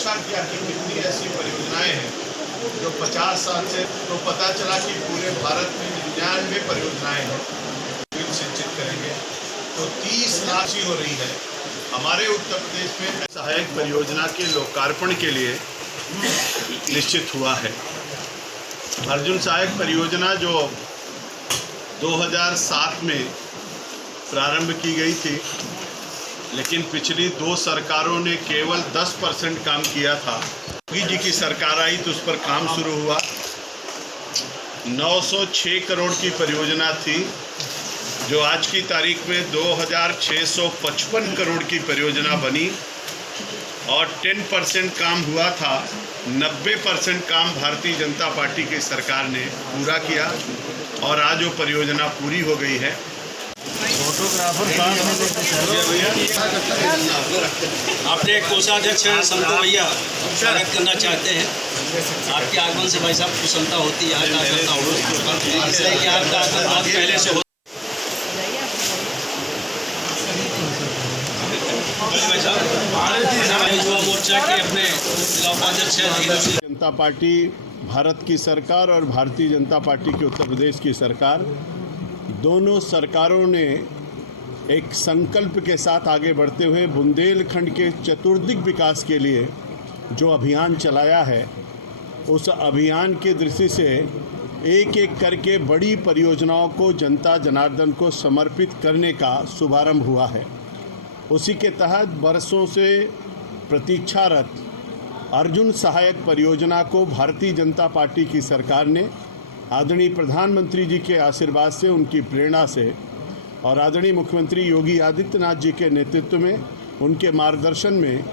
समीक्षा किया कि कितनी ऐसी परियोजनाएं हैं जो 50 साल से, तो पता चला कि पूरे भारत में 99 परियोजनाएं हैं। बिल सिंचित करेंगे तो 30 लाख ही हो रही है। हमारे उत्तर प्रदेश में सहायक परियोजना के लोकार्पण के लिए निश्चित हुआ है। अर्जुन सहायक परियोजना जो 2007 में प्रारंभ की गई थी, लेकिन पिछली 2 सरकारों ने केवल 10% काम किया था। योगी जी की सरकार आई तो उस पर काम शुरू हुआ। 906 करोड़ की परियोजना थी जो आज की तारीख में 2655 करोड़ की परियोजना बनी और 10% काम हुआ था। 90% काम भारतीय जनता पार्टी की सरकार ने पूरा किया और आज वो परियोजना पूरी हो गई है। फोटोग्राफर आपने कोषाध्यक्ष संतु भैया स्वागत करना चाहते हैं। आपके आगमन से भाई साहब प्रसन्नता होती है, कार्यकर्ता हो, इसलिए कि आपका आगमन बहुत पहले से हो। युवा मोर्चा के अपने जिला उपाध्यक्ष जनता पार्टी भारत की सरकार और भारतीय जनता पार्टी की उत्तर प्रदेश की सरकार, दोनों सरकारों ने एक संकल्प के साथ आगे बढ़ते हुए बुंदेलखंड के चतुर्दिक विकास के लिए जो अभियान चलाया है, उस अभियान की दृष्टि से एक एक करके बड़ी परियोजनाओं को जनता जनार्दन को समर्पित करने का शुभारंभ हुआ है। उसी के तहत बरसों से प्रतीक्षारत अर्जुन सहायक परियोजना को भारतीय जनता पार्टी की सरकार ने आदरणीय प्रधानमंत्री जी के आशीर्वाद से, उनकी प्रेरणा से और आदरणीय मुख्यमंत्री योगी आदित्यनाथ जी के नेतृत्व में, उनके मार्गदर्शन में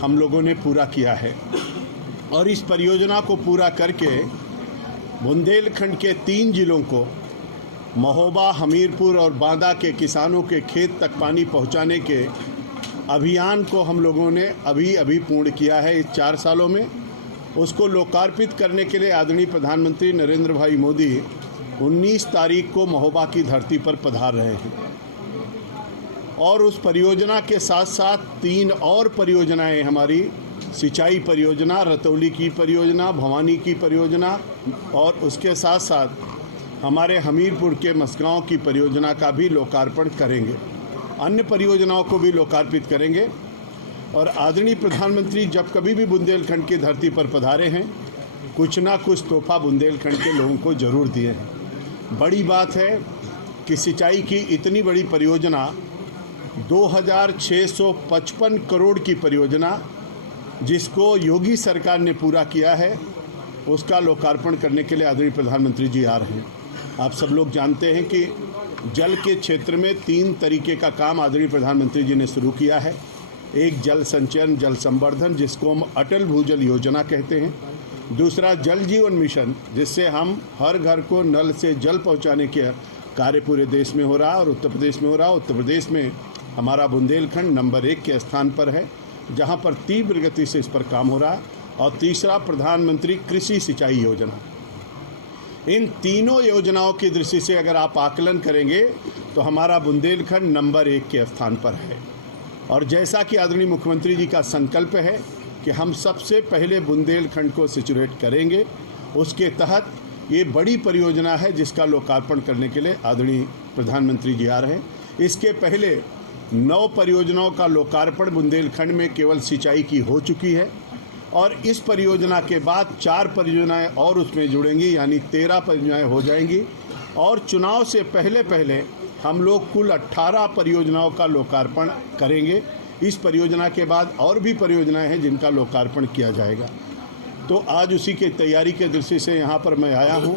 हम लोगों ने पूरा किया है। और इस परियोजना को पूरा करके बुंदेलखंड के 3 जिलों को, महोबा, हमीरपुर और बांदा के किसानों के खेत तक पानी पहुंचाने के अभियान को हम लोगों ने अभी पूर्ण किया है इस 4 सालों में। उसको लोकार्पित करने के लिए आदरणीय प्रधानमंत्री नरेंद्र भाई मोदी 19 तारीख को महोबा की धरती पर पधार रहे हैं। और उस परियोजना के साथ साथ 3 और परियोजनाएं, हमारी सिंचाई परियोजना, रतौली की परियोजना, भवानी की परियोजना और उसके साथ साथ हमारे हमीरपुर के मसगांव की परियोजना का भी लोकार्पण करेंगे। अन्य परियोजनाओं को भी लोकार्पित करेंगे। और आदरणीय प्रधानमंत्री जब कभी भी बुंदेलखंड की धरती पर पधारे हैं, कुछ ना कुछ तोहफा बुंदेलखंड के लोगों को ज़रूर दिए हैं। बड़ी बात है कि सिंचाई की इतनी बड़ी परियोजना, 2655 करोड़ की परियोजना जिसको योगी सरकार ने पूरा किया है, उसका लोकार्पण करने के लिए आदरणीय प्रधानमंत्री जी आ रहे हैं। आप सब लोग जानते हैं कि जल के क्षेत्र में 3 तरीके का काम आदरणीय प्रधानमंत्री जी ने शुरू किया है। एक जल संचयन, जल संवर्धन, जिसको हम अटल भूजल योजना कहते हैं। दूसरा जल जीवन मिशन, जिससे हम हर घर को नल से जल पहुंचाने के कार्य पूरे देश में हो रहा है और उत्तर प्रदेश में हो रहा है। उत्तर प्रदेश में हमारा बुंदेलखंड नंबर 1 के स्थान पर है, जहां पर तीव्र गति से इस पर काम हो रहा है। और तीसरा प्रधानमंत्री कृषि सिंचाई योजना। इन तीनों योजनाओं की दृष्टि से अगर आप आकलन करेंगे तो हमारा बुंदेलखंड नंबर 1 के स्थान पर है। और जैसा कि आदरणीय मुख्यमंत्री जी का संकल्प है कि हम सबसे पहले बुंदेलखंड को सिचुएट करेंगे, उसके तहत ये बड़ी परियोजना है जिसका लोकार्पण करने के लिए आदरणीय प्रधानमंत्री जी आ रहे हैं। इसके पहले 9 परियोजनाओं का लोकार्पण बुंदेलखंड में केवल सिंचाई की हो चुकी है और इस परियोजना के बाद 4 परियोजनाएं और उसमें जुड़ेंगी, यानी 13 परियोजनाएं हो जाएंगी। और चुनाव से पहले हम लोग कुल 18 परियोजनाओं का लोकार्पण करेंगे। इस परियोजना के बाद और भी परियोजनाएं हैं जिनका लोकार्पण किया जाएगा। तो आज उसी की तैयारी के दृष्टि से यहाँ पर मैं आया हूँ।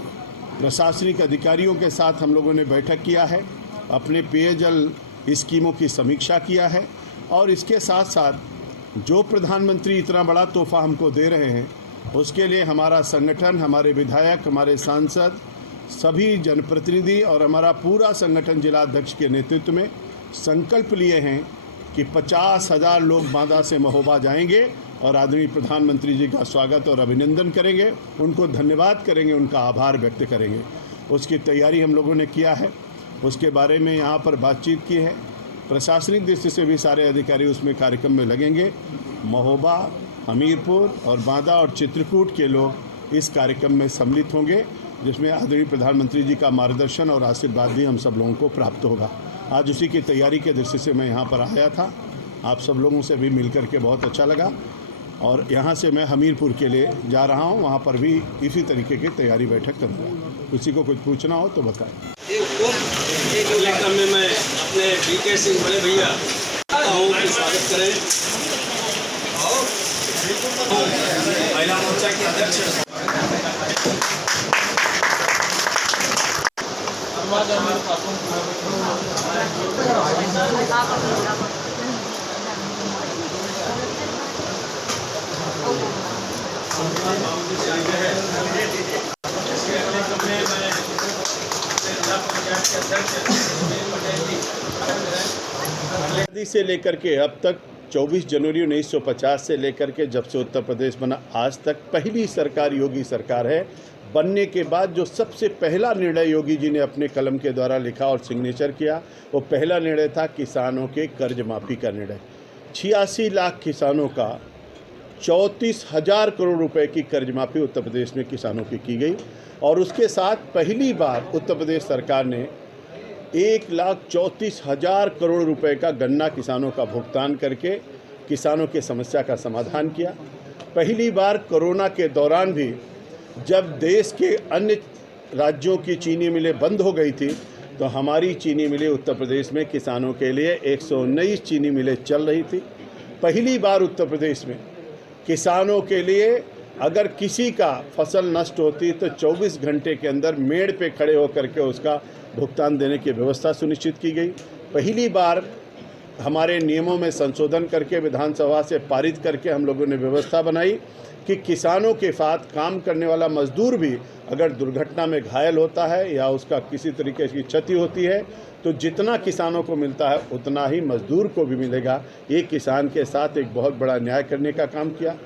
प्रशासनिक अधिकारियों के साथ हम लोगों ने बैठक किया है, अपने पेयजल स्कीमों की समीक्षा किया है और इसके साथ साथ जो प्रधानमंत्री इतना बड़ा तोहफा हमको दे रहे हैं, उसके लिए हमारा संगठन, हमारे विधायक, हमारे सांसद, सभी जनप्रतिनिधि और हमारा पूरा संगठन जिला अध्यक्ष के नेतृत्व में संकल्प लिए हैं कि 50,000 लोग बांदा से महोबा जाएंगे और आदरणीय प्रधानमंत्री जी का स्वागत और अभिनंदन करेंगे, उनको धन्यवाद करेंगे, उनका आभार व्यक्त करेंगे। उसकी तैयारी हम लोगों ने किया है, उसके बारे में यहाँ पर बातचीत की है। प्रशासनिक दृष्टि से भी सारे अधिकारी उसमें कार्यक्रम में लगेंगे। महोबा, हमीरपुर और बांदा और चित्रकूट के लोग इस कार्यक्रम में सम्मिलित होंगे, जिसमें आदरणीय प्रधानमंत्री जी का मार्गदर्शन और आशीर्वाद भी हम सब लोगों को प्राप्त होगा। आज उसी की तैयारी के दृष्टि से मैं यहाँ पर आया था। आप सब लोगों से भी मिलकर के बहुत अच्छा लगा और यहाँ से मैं हमीरपुर के लिए जा रहा हूँ, वहाँ पर भी इसी तरीके की तैयारी बैठक करूँगा। किसी को कुछ पूछना हो तो बताएं। एक कार्यक्रम में मैं अपने बीके सिंह बड़े भैया का स्वागत करें और महिला मोर्चा के अध्यक्ष से लेकर के अब तक 24 जनवरी 1950 से लेकर के जब से उत्तर प्रदेश बना आज तक पहली सरकार योगी सरकार है। बनने के बाद जो सबसे पहला निर्णय योगी जी ने अपने कलम के द्वारा लिखा और सिग्नेचर किया, वो पहला निर्णय था किसानों के कर्ज माफ़ी का निर्णय। 86 लाख किसानों का 34,000 करोड़ रुपए की कर्ज माफ़ी उत्तर प्रदेश में किसानों की गई और उसके साथ पहली बार उत्तर प्रदेश सरकार ने 1,34,000 करोड़ रुपए का गन्ना किसानों का भुगतान करके किसानों की समस्या का समाधान किया। पहली बार कोरोना के दौरान भी जब देश के अन्य राज्यों की चीनी मिलें बंद हो गई थी, तो हमारी चीनी मिलें उत्तर प्रदेश में किसानों के लिए 119 चीनी मिलें चल रही थी। पहली बार उत्तर प्रदेश में किसानों के लिए अगर किसी का फसल नष्ट होती तो 24 घंटे के अंदर मेड़ पे खड़े होकर के उसका भुगतान देने की व्यवस्था सुनिश्चित की गई। पहली बार हमारे नियमों में संशोधन करके विधानसभा से पारित करके हम लोगों ने व्यवस्था बनाई कि किसानों के साथ काम करने वाला मजदूर भी अगर दुर्घटना में घायल होता है या उसका किसी तरीके की क्षति होती है तो जितना किसानों को मिलता है उतना ही मजदूर को भी मिलेगा। ये किसान के साथ एक बहुत बड़ा न्याय करने का काम किया।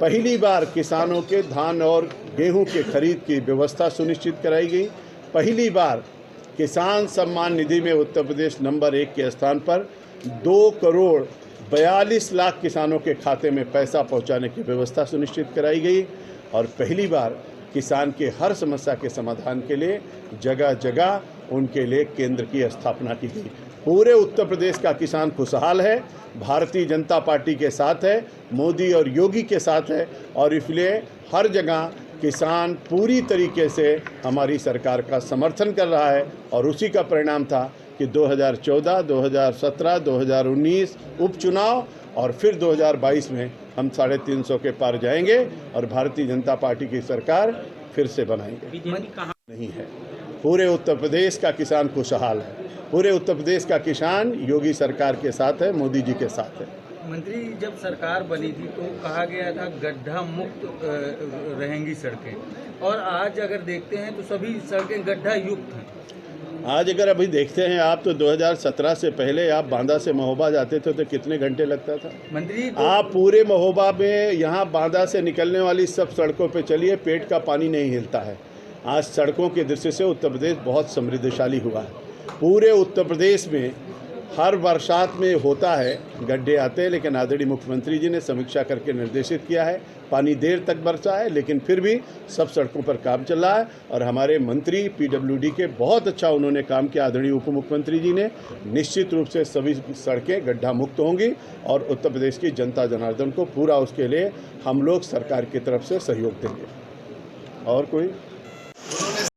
पहली बार किसानों के धान और गेहूं के खरीद की व्यवस्था सुनिश्चित कराई गई। पहली बार किसान सम्मान निधि में उत्तर प्रदेश नंबर 1 के स्थान पर 2,42,00,000 किसानों के खाते में पैसा पहुंचाने की व्यवस्था सुनिश्चित कराई गई और पहली बार किसान के हर समस्या के समाधान के लिए जगह जगह उनके लिए केंद्र की स्थापना की गई। पूरे उत्तर प्रदेश का किसान खुशहाल है, भारतीय जनता पार्टी के साथ है, मोदी और योगी के साथ है और इसलिए हर जगह किसान पूरी तरीके से हमारी सरकार का समर्थन कर रहा है और उसी का परिणाम था कि 2014, 2017, 2019 उपचुनाव और फिर 2022 में हम 350 के पार जाएंगे और भारतीय जनता पार्टी की सरकार फिर से बनाएंगे। नहीं है, पूरे उत्तर प्रदेश का किसान खुशहाल है, पूरे उत्तर प्रदेश का किसान योगी सरकार के साथ है, मोदी जी के साथ है। मंत्री, जब सरकार बनी थी तो कहा गया था गड्ढा मुक्त रहेंगी सड़कें, और आज अगर देखते हैं तो सभी सड़कें गड्ढा युक्त हैं। आज अगर अभी देखते हैं आप तो 2017 से पहले आप बांदा से महोबा जाते थे तो कितने घंटे लगता था मंत्री? आप पूरे महोबा में यहाँ बांदा से निकलने वाली सब सड़कों पे चलिए, पेट का पानी नहीं हिलता है। आज सड़कों के दृष्टि से उत्तर प्रदेश बहुत समृद्धशाली हुआ है। पूरे उत्तर प्रदेश में हर बरसात में होता है, गड्ढे आते हैं, लेकिन आदरणीय मुख्यमंत्री जी ने समीक्षा करके निर्देशित किया है। पानी देर तक बरसा है लेकिन फिर भी सब सड़कों पर काम चल रहा है और हमारे मंत्री पीडब्ल्यूडी के बहुत अच्छा उन्होंने काम किया। आदरणीय उप मुख्यमंत्री जी ने निश्चित रूप से सभी सड़कें गड्ढा मुक्त होंगी और उत्तर प्रदेश की जनता जनार्दन को पूरा उसके लिए हम लोग सरकार की तरफ से सहयोग देंगे। और कोई